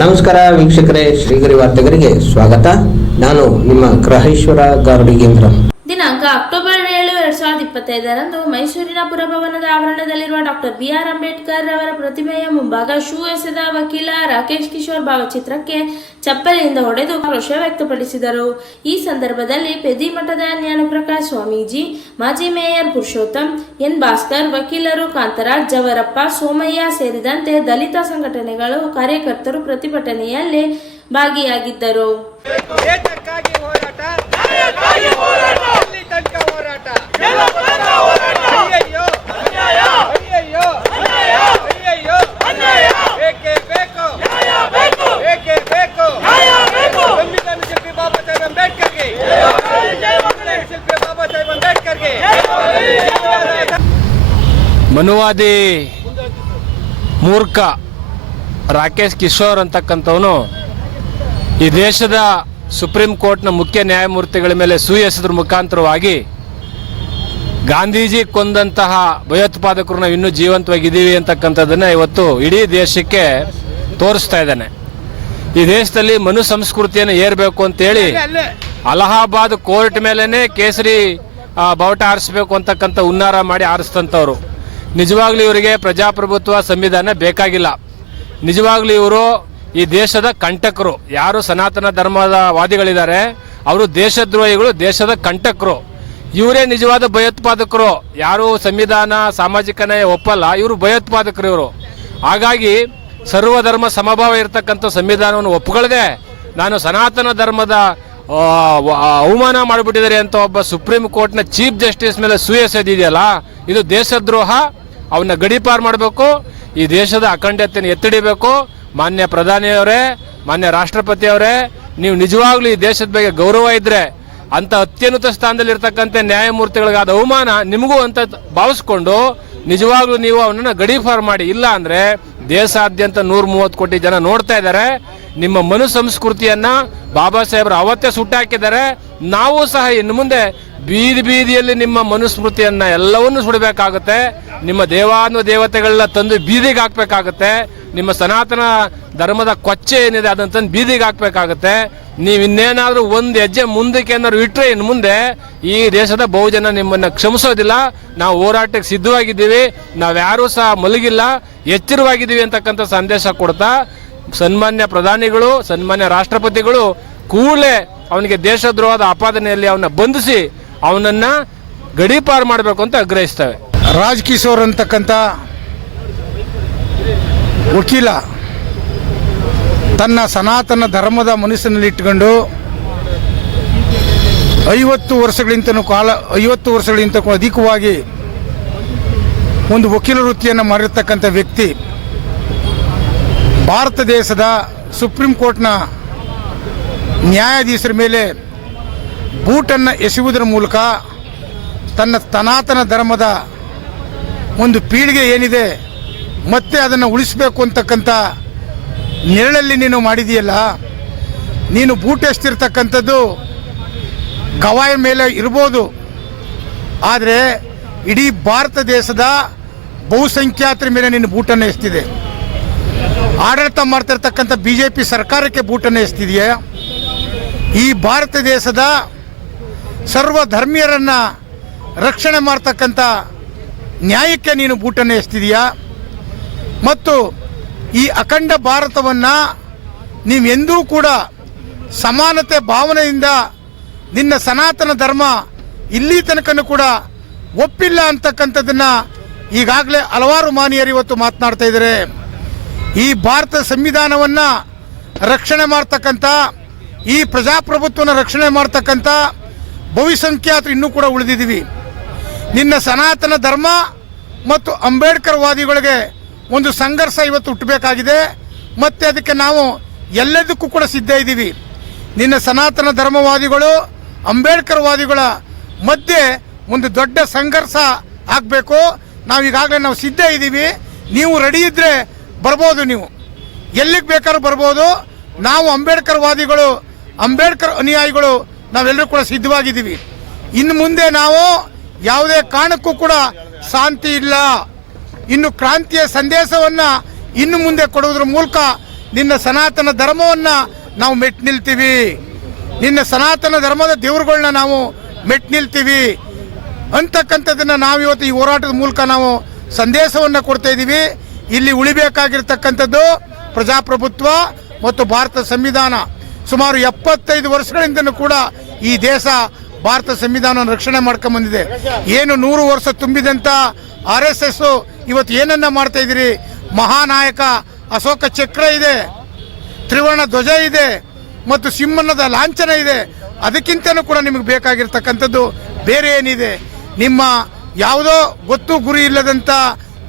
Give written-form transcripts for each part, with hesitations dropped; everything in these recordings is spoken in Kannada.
ನಮಸ್ಕಾರ ವೀಕ್ಷಕರೇ, ಶ್ರೀಗರಿ ವಾರ್ತೆಗರಿಗೆ ಸ್ವಾಗತ. ನಾನು ನಿಮ್ಮ ಗ್ರಹೇಶ್ವರ ಗಾರ್ಡಿಗೇಂದ್ರ. ದಿನಾಂಕ ಅಕ್ಟೋಬರ್ 7, 2025ರಂದು ಮೈಸೂರಿನ ಪುರಭವನದ ಆವರಣದಲ್ಲಿರುವ ಡಾಕ್ಟರ್ ಬಿ.ಆರ್. ಅಂಬೇಡ್ಕರ್ ಅವರ ಪ್ರತಿಮೆಯ ಮುಂಭಾಗ ಶೂ ಎಸೆದ ವಕೀಲ ರಾಕೇಶ್ ಕಿಶೋರ್ ಭಾವಚಿತ್ರಕ್ಕೆ ಚಪ್ಪಲಿಯಿಂದ ಹೊಡೆದು ಆಕ್ರೋಶ ವ್ಯಕ್ತಪಡಿಸಿದರು. ಈ ಸಂದರ್ಭದಲ್ಲಿ ಪೆದ್ದಿಮಠದ ಜ್ಞಾನಪ್ರಕಾಶ್ ಸ್ವಾಮೀಜಿ, ಮಾಜಿ ಮೇಯರ್ ಪುರುಷೋತ್ತಮ್, ಎನ್. ಭಾಸ್ಕರ್, ವಕೀಲರು ಕಾಂತರಾಜ್, ಜವರಪ್ಪ, ಸೋಮಯ್ಯ ಸೇರಿದಂತೆ ದಲಿತ ಸಂಘಟನೆಗಳು, ಕಾರ್ಯಕರ್ತರು ಪ್ರತಿಭಟನೆಯಲ್ಲಿ ಭಾಗಿಯಾಗಿದ್ದರು. ಮನುವಾದಿ ಮೂರ್ಖ ರಾಕೇಶ್ ಕಿಶೋರ್ ಅಂತಕ್ಕಂಥವನು ಈ ದೇಶದ ಸುಪ್ರೀಂ ಕೋರ್ಟ್ನ ಮುಖ್ಯ ನ್ಯಾಯಮೂರ್ತಿಗಳ ಮೇಲೆ ಸೂ ಎಸೆದ್ರ ಮುಖಾಂತರವಾಗಿ ಗಾಂಧೀಜಿ ಕೊಂದಂತಹ ಭಯೋತ್ಪಾದಕರು ನಾವು ಇನ್ನೂ ಜೀವಂತವಾಗಿದ್ದೀವಿ ಅಂತಕ್ಕಂಥದ್ದನ್ನು ಇವತ್ತು ಇಡೀ ದೇಶಕ್ಕೆ ತೋರಿಸ್ತಾ ಇದ್ದಾನೆ. ಈ ದೇಶದಲ್ಲಿ ಮನು ಸಂಸ್ಕೃತಿಯನ್ನು ಏರಬೇಕು ಅಂತೇಳಿ ಅಲಹಾಬಾದ್ ಕೋರ್ಟ್ ಮೇಲೇ ಕೇಸರಿ ಬಾವುಟ ಆರಿಸ್ಬೇಕು ಅಂತಕ್ಕಂಥ ಹುನ್ನಾರ ಮಾಡಿ ಆರಿಸ್ತಂಥವ್ರು. ನಿಜವಾಗ್ಲೂ ಇವರಿಗೆ ಪ್ರಜಾಪ್ರಭುತ್ವ ಸಂವಿಧಾನ ಬೇಕಾಗಿಲ್ಲ. ನಿಜವಾಗ್ಲೂ ಇವರು ಈ ದೇಶದ ಕಂಟಕರು. ಯಾರು ಸನಾತನ ಧರ್ಮದ ವಾದಿಗಳಿದ್ದಾರೆ ಅವರು ದೇಶದ್ರೋಹಿಗಳು, ದೇಶದ ಕಂಟಕರು. ಇವರೇ ನಿಜವಾದ ಭಯೋತ್ಪಾದಕರು. ಯಾರು ಸಂವಿಧಾನ ಸಾಮಾಜಿಕ ನ್ಯಾಯ ಒಪ್ಪಲ್ಲ, ಇವರು ಭಯೋತ್ಪಾದಕರು ಇವರು. ಹಾಗಾಗಿ ಸರ್ವಧರ್ಮ ಸಮಭಾವ ಇರತಕ್ಕಂಥ ಸಂವಿಧಾನವನ್ನು ಒಪ್ಕೊಳ್ಳದೆ ನಾನು ಸನಾತನ ಧರ್ಮದ ಅವಮಾನ ಮಾಡಿಬಿಟ್ಟಿದ್ದಾರೆ ಅಂತ ಒಬ್ಬ ಸುಪ್ರೀಂ ಕೋರ್ಟ್ನ ಚೀಫ್ ಜಸ್ಟಿಸ್ ಮೇಲೆ ಸೂ ಎಸೆದಿದೆಯಲ್ಲ, ಇದು ದೇಶದ್ರೋಹ. ಅವನ್ನ ಗಡೀಪಾರು ಮಾಡಬೇಕು. ಈ ದೇಶದ ಅಖಂಡತೆಯನ್ನು ಎತ್ತಿಡಿಬೇಕು. ಮಾನ್ಯ ಪ್ರಧಾನಿಯವರೇ, ಮಾನ್ಯ ರಾಷ್ಟ್ರಪತಿಯವರೇ, ನೀವು ನಿಜವಾಗ್ಲೂ ಈ ದೇಶದ ಬಗ್ಗೆ ಗೌರವ ಇದ್ರೆ ಅಂತ ಅತ್ಯುನ್ನತ ಸ್ಥಾನದಲ್ಲಿರ್ತಕ್ಕಂಥ ನ್ಯಾಯಮೂರ್ತಿಗಳಿಗಾದ ಅವಮಾನ ನಿಮಗೂ ಅಂತ ಭಾವಿಸ್ಕೊಂಡು ನಿಜವಾಗ್ಲೂ ನೀವು ಅವನನ್ನು ಗಡೀಪಾರು ಮಾಡಿ. ಇಲ್ಲ ಅಂದರೆ ದೇಶಾದ್ಯಂತ 130 ಕೋಟಿ ಜನ ನೋಡ್ತಾ ಇದ್ದಾರೆ. ನಿಮ್ಮ ಮನು ಸಂಸ್ಕೃತಿಯನ್ನು ಬಾಬಾ ಸಾಹೇಬರು ಅವತ್ತೇ ಸುಟ್ಟಾಕಿದ್ದಾರೆ. ನಾವು ಸಹ ಇನ್ನು ಮುಂದೆ ಬೀದಿ ಬೀದಿಯಲ್ಲಿ ನಿಮ್ಮ ಮನುಸ್ಮೃತಿಯನ್ನು ಎಲ್ಲವನ್ನೂ ಸುಡಬೇಕಾಗುತ್ತೆ. ನಿಮ್ಮ ದೇವತೆಗಳನ್ನ ತಂದು ಬೀದಿಗೆ ಹಾಕಬೇಕಾಗುತ್ತೆ. ನಿಮ್ಮ ಸನಾತನ ಧರ್ಮದ ಕೊಚ್ಚೆ ಏನಿದೆ ಅದನ್ನು ತಂದು ಬೀದಿಗೆ ಹಾಕಬೇಕಾಗುತ್ತೆ. ನೀವು ಇನ್ನೇನಾದರೂ ಒಂದು ಹೆಜ್ಜೆ ಮುಂದಕ್ಕೆ ಏನಾದ್ರು ಇಟ್ಟರೆ ಇನ್ನು ಮುಂದೆ ಈ ದೇಶದ ಬಹುಜನ ನಿಮ್ಮನ್ನು ಕ್ಷಮಿಸೋದಿಲ್ಲ. ನಾವು ಹೋರಾಟಕ್ಕೆ ಸಿದ್ಧವಾಗಿದ್ದೀವಿ. ನಾವ್ಯಾರೂ ಸಹ ಮಲಗಿಲ್ಲ, ಎಚ್ಚರವಾಗಿದ್ದೀವಿ ಅಂತಕ್ಕಂಥ ಸಂದೇಶ ಕೊಡ್ತಾ ಸನ್ಮಾನ್ಯ ಪ್ರಧಾನಿಗಳು, ಸನ್ಮಾನ್ಯ ರಾಷ್ಟ್ರಪತಿಗಳು ಕೂಡಲೇ ಅವನಿಗೆ ದೇಶದ್ರೋಹದ ಆಪಾದನೆಯಲ್ಲಿ ಅವನ್ನ ಬಂಧಿಸಿ ಅವನನ್ನು ಗಡೀಪಾರು ಮಾಡಬೇಕು ಅಂತ ಆಗ್ರಹಿಸ್ತೇವೆ. ರಾಜ್ ಕಿಶೋರ್ ಅಂತಕ್ಕಂಥ ವಕೀಲ ತನ್ನ ಸನಾತನ ಧರ್ಮದ ಮನಸ್ಸಿನಲ್ಲಿ ಇಟ್ಕೊಂಡು 50 ವರ್ಷಗಳಿಂತ ಅಧಿಕವಾಗಿ ಒಂದು ವಕೀಲ ವೃತ್ತಿಯನ್ನು ಮಾಡಿರ್ತಕ್ಕಂಥ ವ್ಯಕ್ತಿ ಭಾರತ ದೇಶದ ಸುಪ್ರೀಂ ಕೋರ್ಟ್ನ ನ್ಯಾಯಾಧೀಶರ ಮೇಲೆ ಬೂಟನ್ನು ಎಸೆಯುವುದರ ಮೂಲಕ ತನ್ನ ಸನಾತನ ಧರ್ಮದ ಒಂದು ಪೀಳಿಗೆ ಏನಿದೆ ಮತ್ತೆ ಅದನ್ನು ಉಳಿಸಬೇಕು ಅಂತಕ್ಕಂಥ ನೆರಳಲ್ಲಿ ನೀನು ಮಾಡಿದೆಯಲ್ಲ, ನೀನು ಬೂಟ್ ಎಸ್ತಿರ್ತಕ್ಕಂಥದ್ದು ಗವಾಯ ಮೇಲೆ ಇರ್ಬೋದು, ಆದರೆ ಇಡೀ ಭಾರತ ದೇಶದ ಬಹುಸಂಖ್ಯಾತರ ಮೇಲೆ ನೀನು ಬೂಟನ್ನು ಎಸ್ತಿದೆ. ಆಡಳಿತ ಮಾಡ್ತಿರ್ತಕ್ಕಂಥ BJP ಸರ್ಕಾರಕ್ಕೆ ಬೂಟನ್ನು ಎಸ್ತಿದೆಯಾ? ಈ ಭಾರತ ದೇಶದ ಸರ್ವ ಧರ್ಮೀಯರನ್ನು ರಕ್ಷಣೆ ಮಾಡ್ತಕ್ಕಂಥ ನ್ಯಾಯಕ್ಕೆ ನೀನು ಬೂಟನ್ನು ಎಸ್ತಿದೆಯಾ? ಮತ್ತು ಈ ಅಖಂಡ ಭಾರತವನ್ನು ನೀವೆಂದೂ ಕೂಡ ಸಮಾನತೆ ಭಾವನೆಯಿಂದ ನಿನ್ನ ಸನಾತನ ಧರ್ಮ ಇಲ್ಲಿ ತನಕನೂ ಕೂಡ ಒಪ್ಪಿಲ್ಲ ಅಂತಕ್ಕಂಥದ್ದನ್ನು ಈಗಾಗಲೇ ಹಲವಾರು ಮಾನ್ಯರು ಇವತ್ತು ಮಾತನಾಡ್ತಾ ಇದ್ದಾರೆ. ಈ ಭಾರತ ಸಂವಿಧಾನವನ್ನು ರಕ್ಷಣೆ ಮಾಡ್ತಕ್ಕಂಥ, ಈ ಪ್ರಜಾಪ್ರಭುತ್ವನ ರಕ್ಷಣೆ ಮಾಡ್ತಕ್ಕಂಥ ಬಹುಸಂಖ್ಯಾತರು ಇನ್ನೂ ಕೂಡ ಉಳಿದಿದ್ದೀವಿ. ನಿನ್ನ ಸನಾತನ ಧರ್ಮ ಮತ್ತು ಅಂಬೇಡ್ಕರ್ ವಾದಿಗಳಿಗೆ ಒಂದು ಸಂಘರ್ಷ ಇವತ್ತು ಹುಟ್ಟಬೇಕಾಗಿದೆ. ಮತ್ತು ಅದಕ್ಕೆ ನಾವು ಎಲ್ಲದಕ್ಕೂ ಕೂಡ ಸಿದ್ಧ ಇದ್ದೀವಿ. ನಿನ್ನ ಸನಾತನ ಧರ್ಮವಾದಿಗಳು, ಅಂಬೇಡ್ಕರ್ ವಾದಿಗಳ ಮಧ್ಯೆ ಒಂದು ದೊಡ್ಡ ಸಂಘರ್ಷ ಆಗಬೇಕು. ನಾವು ಸಿದ್ಧ ಇದ್ದೀವಿ. ನೀವು ರೆಡಿ ಇದ್ದರೆ ಬರ್ಬೋದು, ನೀವು ಎಲ್ಲಿಗೆ ಬೇಕಾದ್ರೂ ಬರ್ಬೋದು. ನಾವು ಅಂಬೇಡ್ಕರ್ ವಾದಿಗಳು, ಅಂಬೇಡ್ಕರ್ ಅನುಯಾಯಿಗಳು ನಾವೆಲ್ಲರೂ ಕೂಡ ಸಿದ್ಧವಾಗಿದ್ದೀವಿ. ಇನ್ನು ಮುಂದೆ ನಾವು ಯಾವುದೇ ಕಾರಣಕ್ಕೂ ಕೂಡ ಶಾಂತಿ ಇಲ್ಲ. ಇನ್ನು ಕ್ರಾಂತಿಯ ಸಂದೇಶವನ್ನು ಇನ್ನು ಮುಂದೆ ಕೊಡುವುದರ ಮೂಲಕ ನಿನ್ನ ಸನಾತನ ಧರ್ಮವನ್ನು ನಾವು ಮೆಟ್ಟು ನಿಲ್ತೀವಿ, ನಿನ್ನ ಸನಾತನ ಧರ್ಮದ ದೇವರುಗಳನ್ನ ನಾವು ಮೆಟ್ಟು ನಿಲ್ತೀವಿ ಅಂತಕ್ಕಂಥದ್ದನ್ನು ನಾವು ಇವತ್ತು ಈ ಹೋರಾಟದ ಮೂಲಕ ನಾವು ಸಂದೇಶವನ್ನು ಕೊಡ್ತಾ ಇದ್ದೀವಿ. ಇಲ್ಲಿ ಉಳಿಬೇಕಾಗಿರ್ತಕ್ಕಂಥದ್ದು ಪ್ರಜಾಪ್ರಭುತ್ವ ಮತ್ತು ಭಾರತ ಸಂವಿಧಾನ. ಸುಮಾರು 75 ವರ್ಷಗಳಿಂದಲೂ ಕೂಡ ಈ ದೇಶ ಭಾರತ ಸಂವಿಧಾನವನ್ನು ರಕ್ಷಣೆ ಮಾಡ್ಕೊಂಡ್ಬಂದಿದೆ. ಏನು 100 ವರ್ಷ ತುಂಬಿದಂಥ RSS ಇವತ್ತು ಏನನ್ನ ಮಾಡ್ತಾ ಇದ್ದೀರಿ? ಮಹಾನಾಯಕ ಅಶೋಕ ಚಕ್ರ ಇದೆ, ತ್ರಿವರ್ಣ ಧ್ವಜ ಇದೆ ಮತ್ತು ಸಿಂಹನದ ಲಾಂಛನ ಇದೆ. ಅದಕ್ಕಿಂತನೂ ಕೂಡ ನಿಮಗೆ ಬೇಕಾಗಿರ್ತಕ್ಕಂಥದ್ದು ಬೇರೆ ಏನಿದೆ? ನಿಮ್ಮ ಯಾವುದೋ ಗೊತ್ತು ಗುರಿ ಇಲ್ಲದಂಥ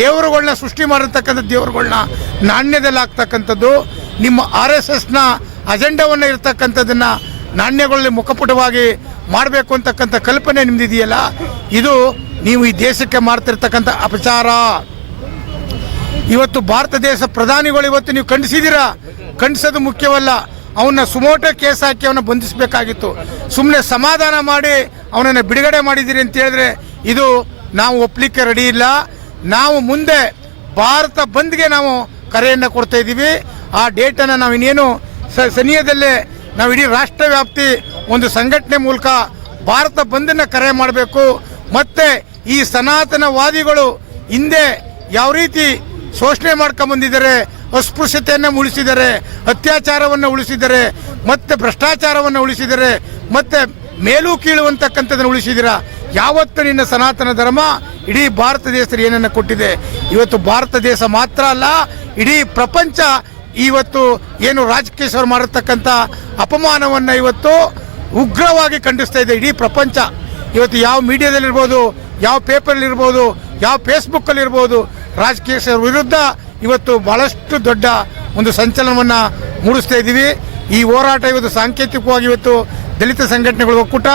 ದೇವರುಗಳನ್ನ ಸೃಷ್ಟಿ ಮಾಡಿರ್ತಕ್ಕಂಥ ದೇವರುಗಳನ್ನ ನಾಣ್ಯದಲ್ಲಿ ಹಾಕ್ತಕ್ಕಂಥದ್ದು, ನಿಮ್ಮ RSSನ ಅಜೆಂಡವನ್ನು ಇರ್ತಕ್ಕಂಥದ್ದನ್ನು ನಾಣ್ಯಗಳಲ್ಲಿ ಮುಖಪುಟವಾಗಿ ಮಾಡಬೇಕು ಅಂತಕ್ಕಂಥ ಕಲ್ಪನೆ ನಿಮ್ದಿದೆಯಲ್ಲ, ಇದು ನೀವು ಈ ದೇಶಕ್ಕೆ ಮಾಡ್ತಿರ್ತಕ್ಕಂಥ ಅಪಚಾರ. ಇವತ್ತು ಭಾರತ ದೇಶ ಪ್ರಧಾನಿಗಳು ಇವತ್ತು ನೀವು ಖಂಡಿಸಿದ್ದೀರಾ, ಖಂಡಿಸೋದು ಮುಖ್ಯವಲ್ಲ, ಅವನ್ನ ಸುಮೋಟೋ ಕೇಸ್ ಹಾಕಿ ಅವನ್ನ ಬಂಧಿಸಬೇಕಾಗಿತ್ತು. ಸುಮ್ಮನೆ ಸಮಾಧಾನ ಮಾಡಿ ಅವನನ್ನು ಬಿಡುಗಡೆ ಮಾಡಿದ್ದೀರಿ ಅಂತ ಹೇಳಿದ್ರೆ ಇದು ನಾವು ಒಪ್ಪಲಿಕ್ಕೆ ರೆಡಿ ಇಲ್ಲ. ನಾವು ಮುಂದೆ ಭಾರತ ಬಂದ್ಗೆ ನಾವು ಕರೆಯನ್ನು ಕೊಡ್ತಾ ಇದ್ದೀವಿ. ಆ ಡೇಟನ್ನು ನಾವು ಇನ್ನೇನು ಸನಿಯದಲ್ಲೇ ನಾವು ಇಡೀ ರಾಷ್ಟ್ರವ್ಯಾಪ್ತಿ ಒಂದು ಸಂಘಟನೆ ಮೂಲಕ ಭಾರತ ಬಂದನ್ನು ಕರೆ ಮಾಡಬೇಕು. ಮತ್ತೆ ಈ ಸನಾತನವಾದಿಗಳು ಹಿಂದೆ ಯಾವ ರೀತಿ ಶೋಷಣೆ ಮಾಡ್ಕೊಂಡ್ಬಂದಿದ್ದಾರೆ, ಅಸ್ಪೃಶ್ಯತೆಯನ್ನು ಉಳಿಸಿದ್ದಾರೆ, ಅತ್ಯಾಚಾರವನ್ನು ಉಳಿಸಿದ್ದಾರೆ, ಮತ್ತೆ ಭ್ರಷ್ಟಾಚಾರವನ್ನು ಉಳಿಸಿದ್ದಾರೆ, ಮತ್ತೆ ಮೇಲೂ ಕೀಳುವಂತಕ್ಕಂಥದ್ದನ್ನು ಉಳಿಸಿದ್ದೀರಾ. ಯಾವತ್ತು ನಿನ್ನ ಸನಾತನ ಧರ್ಮ ಇಡೀ ಭಾರತ ದೇಶದಲ್ಲಿ ಏನನ್ನು ಕೊಟ್ಟಿದೆ? ಇವತ್ತು ಭಾರತ ದೇಶ ಮಾತ್ರ ಅಲ್ಲ, ಇಡೀ ಪ್ರಪಂಚ ಇವತ್ತು ಏನು ರಾಜಕೀಯ ಮಾಡಿರ್ತಕ್ಕಂಥ ಅಪಮಾನವನ್ನು ಇವತ್ತು ಉಗ್ರವಾಗಿ ಖಂಡಿಸ್ತಾ ಇದೆ ಇಡೀ ಪ್ರಪಂಚ. ಇವತ್ತು ಯಾವ ಮೀಡಿಯಾದಲ್ಲಿರ್ಬೋದು, ಯಾವ ಪೇಪರ್ಲಿರ್ಬೋದು, ಯಾವ ಫೇಸ್ಬುಕ್ಕಲ್ಲಿರ್ಬೋದು, ರಾಜಕೀಯ ವಿರುದ್ಧ ಇವತ್ತು ಬಹಳಷ್ಟು ದೊಡ್ಡ ಒಂದು ಸಂಚಲನವನ್ನು ಮೂಡಿಸ್ತಾ ಇದ್ದೀವಿ. ಈ ಹೋರಾಟ ಇವತ್ತು ಸಾಂಕೇತಿಕವಾಗಿ ಇವತ್ತು ದಲಿತ ಸಂಘಟನೆಗಳು ಒಕ್ಕೂಟ,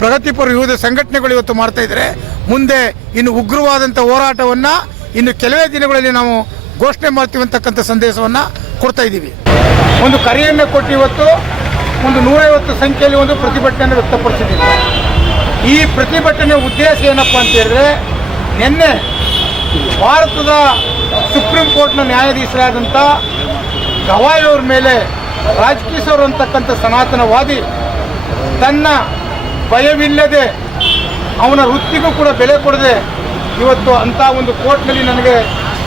ಪ್ರಗತಿಪರ ವಿವಿಧ ಸಂಘಟನೆಗಳು ಇವತ್ತು ಮಾಡ್ತಾ ಇದ್ದಾರೆ. ಮುಂದೆ ಇನ್ನು ಉಗ್ರವಾದಂಥ ಹೋರಾಟವನ್ನು ಇನ್ನು ಕೆಲವೇ ದಿನಗಳಲ್ಲಿ ನಾವು ಘೋಷಣೆ ಮಾಡ್ತೀವಿ ಅಂತಕ್ಕಂಥ ಸಂದೇಶವನ್ನು ಕೊಡ್ತಾ ಇದ್ದೀವಿ. ಒಂದು ಕರೆಯನ್ನು ಕೊಟ್ಟು ಇವತ್ತು ಒಂದು 150 ಸಂಖ್ಯೆಯಲ್ಲಿ ಒಂದು ಪ್ರತಿಭಟನೆಯನ್ನು ವ್ಯಕ್ತಪಡಿಸಿದ್ದೀವಿ. ಈ ಪ್ರತಿಭಟನೆ ಉದ್ದೇಶ ಏನಪ್ಪ ಅಂತ ಹೇಳಿದ್ರೆ, ನಿನ್ನೆ ಭಾರತದ ಸುಪ್ರೀಂ ಕೋರ್ಟ್ನ ನ್ಯಾಯಾಧೀಶರಾದಂಥ ಗವಾಯಿ ಅವ್ರ ಮೇಲೆ ರಾಜಕೀಯ ಅಂತಕ್ಕಂಥ ಸನಾತನವಾದಿ ತನ್ನ ಭಯವಿಲ್ಲದೆ ಅವನ ವೃತ್ತಿಗೂ ಕೂಡ ಬೆಲೆ ಕೊಡದೆ ಇವತ್ತು ಅಂಥ ಒಂದು ಕೋರ್ಟ್ನಲ್ಲಿ ನನಗೆ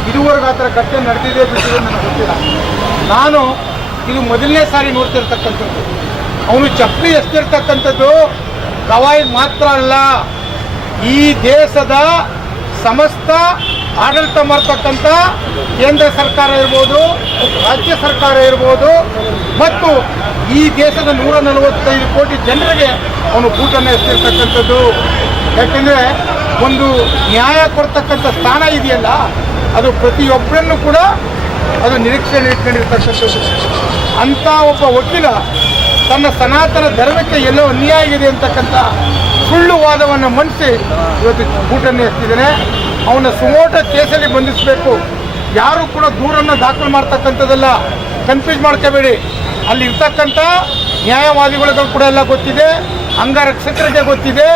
ಇದುವರೆಗೂ ಆ ಥರ ಘಟನೆ ನಡೆದಿದೆ ಬಿಟ್ಟಿದೆ ನನಗೆ ಗೊತ್ತಿಲ್ಲ. ನಾನು ಇದು ಮೊದಲನೇ ಸಾರಿ ನೋಡ್ತಿರ್ತಕ್ಕಂಥದ್ದು. ಅವನು ಚಪ್ಪಲಿ ಎಸ್ತಿರ್ತಕ್ಕಂಥದ್ದು ಗವಾಯಿ ಮಾತ್ರ ಅಲ್ಲ, ಈ ದೇಶದ ಸಮಸ್ತ ಆಡಳಿತ ಮಾಡ್ತಕ್ಕಂಥ ಕೇಂದ್ರ ಸರ್ಕಾರ ಇರ್ಬೋದು, ರಾಜ್ಯ ಸರ್ಕಾರ ಇರ್ಬೋದು, ಮತ್ತು ಈ ದೇಶದ 145 ಕೋಟಿ ಜನರಿಗೆ ಅವನು ಬೂಟನ್ನು ಎಸ್ತಿರ್ತಕ್ಕಂಥದ್ದು. ಯಾಕೆಂದರೆ ಒಂದು ನ್ಯಾಯ ಕೊಡ್ತಕ್ಕಂಥ ಸ್ಥಾನ ಇದೆಯಲ್ಲ, ಅದು ಪ್ರತಿಯೊಬ್ಬರನ್ನು ಕೂಡ ಅದು ನಿರೀಕ್ಷೆಯಲ್ಲಿ ಇಟ್ಕೊಂಡಿರ್ತಕ್ಕಂಥದ್ದು. ಅಂಥ ಒಬ್ಬ ವಕೀಲ ತನ್ನ ಸನಾತನ ಧರ್ಮಕ್ಕೆ ಎಲ್ಲೋ ಅನ್ಯಾಯ ಆಗಿದೆ ಅಂತಕ್ಕಂಥ ಸುಳ್ಳು ವಾದವನ್ನು ಮಂಡಿಸಿ ಇವತ್ತು ಬೂಟನ್ನು ಎತ್ತಿದ್ದಾನೆ. ಅವನ ಸುಮೋಟೋ ಕೇಸಲ್ಲಿ ಬಂಧಿಸಬೇಕು. ಯಾರು ಕೂಡ ದೂರನ್ನು ದಾಖಲು ಮಾಡ್ತಕ್ಕಂಥದ್ದೆಲ್ಲ ಕನ್ಫ್ಯೂಸ್ ಮಾಡ್ಕೋಬೇಡಿ. ಅಲ್ಲಿ ಇರ್ತಕ್ಕಂಥ ನ್ಯಾಯವಾದಿಗಳಿಗೂ ಕೂಡ ಎಲ್ಲ ಗೊತ್ತಿದೆ, ಅಂಗರಕ್ಷಕರಿಗೆ ಗೊತ್ತಿದೆ.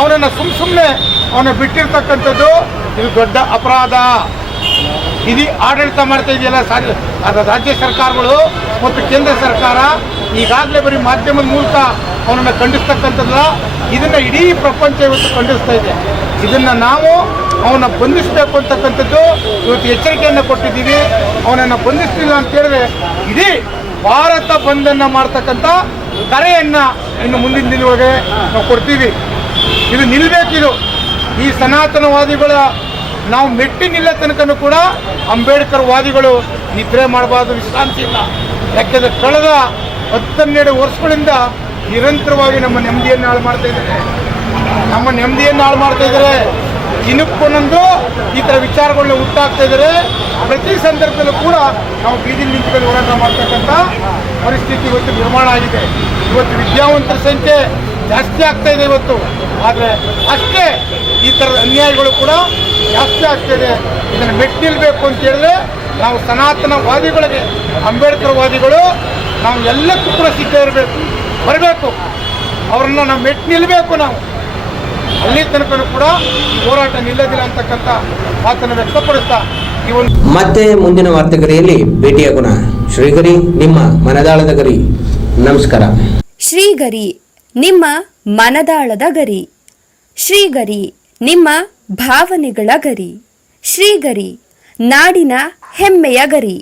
ಅವನನ್ನು ಸುಮ್ಮನೆ ಅವನ ಬಿಟ್ಟಿರ್ತಕ್ಕಂಥದ್ದು ಇದು ದೊಡ್ಡ ಅಪರಾಧ. ಇದು ಆಡಳಿತ ಮಾಡ್ತಾ ಇದೆಯಲ್ಲ ರಾಜ್ಯ ಸರ್ಕಾರಗಳು ಮತ್ತು ಕೇಂದ್ರ ಸರ್ಕಾರ ಈಗಾಗಲೇ ಬರೀ ಮಾಧ್ಯಮದ ಮೂಲಕ ಅವನನ್ನು ಖಂಡಿಸ್ತಕ್ಕಂಥದ್ದಲ್ಲ, ಇದನ್ನು ಇಡೀ ಪ್ರಪಂಚ ಇವತ್ತು ಖಂಡಿಸ್ತಾ ಇದೆ. ಇದನ್ನು ನಾವು ಅವನ ಬಂಧಿಸಬೇಕು ಅಂತಕ್ಕಂಥದ್ದು ಇವತ್ತು ಎಚ್ಚರಿಕೆಯನ್ನು ಕೊಟ್ಟಿದ್ದೀವಿ. ಅವನನ್ನು ಬಂಧಿಸಲಿಲ್ಲ ಅಂತ ಹೇಳಿದ್ರೆ ಇಡೀ ಭಾರತ ಬಂದನ್ನು ಮಾಡ್ತಕ್ಕಂಥ ಕರೆಯನ್ನು ಇನ್ನು ಮುಂದಿನ ದಿನಗಳಿಗೆ ನಾವು ಕೊಡ್ತೀವಿ. ಇದು ನಿಲ್ಲಬೇಕಿದು. ಈ ಸನಾತನವಾದಿಗಳ ನಾವು ಮೆಟ್ಟಿ ನಿಲ್ಲ ತನಕನೂ ಕೂಡ ಅಂಬೇಡ್ಕರ್ ವಾದಿಗಳು ನಿದ್ರೆ ಮಾಡಬಾರ್ದು, ವಿಶ್ರಾಂತಿ ಇಲ್ಲ. ಯಾಕೆಂದರೆ ಕಳೆದ 12 ವರ್ಷಗಳಿಂದ ನಿರಂತರವಾಗಿ ನಮ್ಮ ನೆಮ್ಮದಿಯನ್ನು ಹಾಳು ಮಾಡ್ತಾ ಇದ್ದಾರೆ. ದಿನಕ್ಕೊಂದೊಂದು ಈ ಥರ ವಿಚಾರಗಳನ್ನ ಹುಟ್ಟಾಗ್ತಾ ಇದ್ದಾರೆ. ಪ್ರತಿ ಸಂದರ್ಭದಲ್ಲೂ ಕೂಡ ನಾವು ಬೀದಿಲಿ ನಿಂತ್ಕೊಂಡು ಹೋರಾಟ ಮಾಡ್ತಕ್ಕಂಥ ಪರಿಸ್ಥಿತಿ ಇವತ್ತು ನಿರ್ಮಾಣ ಆಗಿದೆ. ಇವತ್ತು ವಿದ್ಯಾವಂತರ ಸಂಖ್ಯೆ ಜಾಸ್ತಿ ಆಗ್ತಾ ಇದೆ ಇವತ್ತು, ಆದರೆ ಅಷ್ಟೇ ಈ ಥರದ ಅನ್ಯಾಯಗಳು ಕೂಡ ಜಾಸ್ತಿ ಆಗ್ತಾಯಿದೆ. ಇದನ್ನು ಮೆಟ್ಟಿ ನಿಲ್ಲಬೇಕು ಅಂತ ಹೇಳಿದ್ರೆ ನಾವು ಸನಾತನವಾದಿಗಳಿಗೆ, ಅಂಬೇಡ್ಕರ್ ವಾದಿಗಳು ನಾವು ಎಲ್ಲಕ್ಕೂ ಕೂಡ ಸಿದ್ಧ ಬರಬೇಕು. ಅವರನ್ನು ನಾವು ಮೆಟ್ಟಿ ನಿಲ್ಲಬೇಕು. ನಾವು ಅಲ್ಲಿ ತನಕ ಕೂಡ ಈ ಹೋರಾಟ ನಿಲ್ಲದಿಲ್ಲ ಅಂತಕ್ಕಂಥ ಮಾತನ್ನು ವ್ಯಕ್ತಪಡಿಸ್ತಾ ಮತ್ತೆ ಮುಂದಿನ ವಾರ್ತೆಗರಿಯಲ್ಲಿ ಭೇಟಿಯಾಗೋಣ. ಶ್ರೀಗರಿ ನಿಮ್ಮ ಮನದಾಳದ ಗರಿ. ನಮಸ್ಕಾರ. ಶ್ರೀಗರಿ ನಿಮ್ಮ ಮನದಾಳದ ಗರಿ. ಶ್ರೀಗರಿ ನಿಮ್ಮ ಭಾವನೆಗಳ ಗರಿ. ಶ್ರೀಗರಿ ನಾಡಿನ ಹೆಮ್ಮೆಯ ಗರಿ.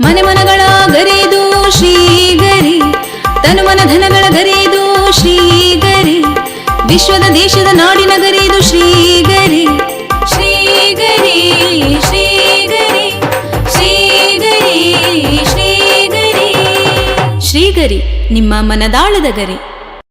ಮನೆ ಮನಗಳ ಗರಿದು ಶ್ರೀಗರಿ, ತನು ಮನ ಧನಗಳ ಗರಿದು ಶ್ರೀಗರಿ, ವಿಶ್ವದ ದೇಶದ ನಾಡಿನ ಗರಿದು ಶ್ರೀಗರಿ. ಶ್ರೀಗರಿ ಶ್ರೀಗರಿ ಶ್ರೀಗರಿ ಶ್ರೀಗರಿ ಶ್ರೀಗರಿ ನಿಮ್ಮ ಮನದಾಳದ ಗರಿ.